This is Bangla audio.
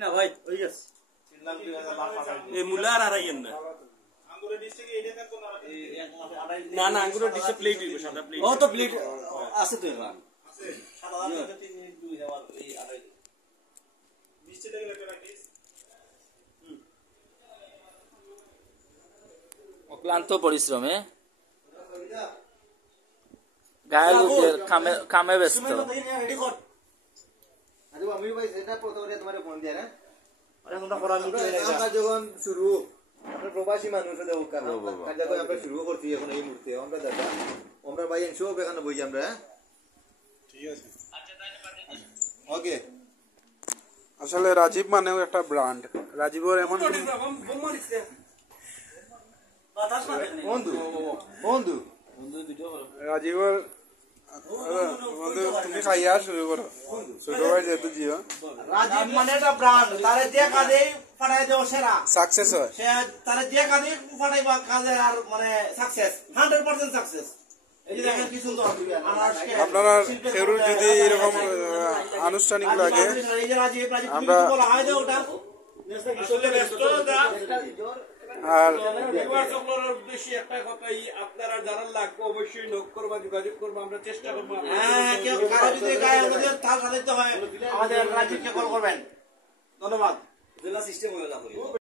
না ভাই ওই গেছে এই মুলা আর আড়াইয়েন না না না আঙ্গুরের ডিশে প্লেট দিব সাদা প্লেট ও তো প্লেট আছে তো এরা আছে সাদা আছে 3 2 আমার এই আড়াই 20 টাকা লাগবে রাখিস অক্লান্ত পরিশ্রমে গায়ের লোকের কামে ব্যস্ত আমি ভাই সেটা প্রথমে তোমার ফোন দিয়া না আরে তোমরা করা মিটি হয়ে গেছে আমরা যখন শুরু আমরা প্রবাসী মানুষ হলে ওকার কাজা কই আমরা শুরু করছি এখন এই মুহূর্তে আমরা দাদা আমরা ভাই এনশো এখানে বই আমরা ঠিক আছে ওকে আসলে রাজীব মানেও একটা ব্র্যান্ড রাজীবের এমন বন্ধু বন্ধু রাজীবের বন্ধু তুমি খাইয়া শুরু করো ছোট ভাই যেহেতু জিও রাজীব মানে একটা ব্র্যান্ড তারে যে কাজে ফাটাই দেও সেরা সাকসেস হয় সে তারে যে কাজে ফাটাইবা কাজে আর মানে সাকসেস 100% সাকসেস এই যে দেখেন কি সুন্দর আপনারা কেউ যদি এরকম আনুষ্ঠানিক লাগে আমরা আর উদ্দেশ্যে একটা কথাই আপনারা যারা লাগবে অবশ্যই নক করবা যোগাযোগ করবো আমরা চেষ্টা করবো হ্যাঁ কেউ কারো যদি গায়ে আমাদের তাল সাজাইতে হয় আমাদের রাজীবকে কল করবেন ধন্যবাদ জেলা সিস্টেম হয়ে যাবে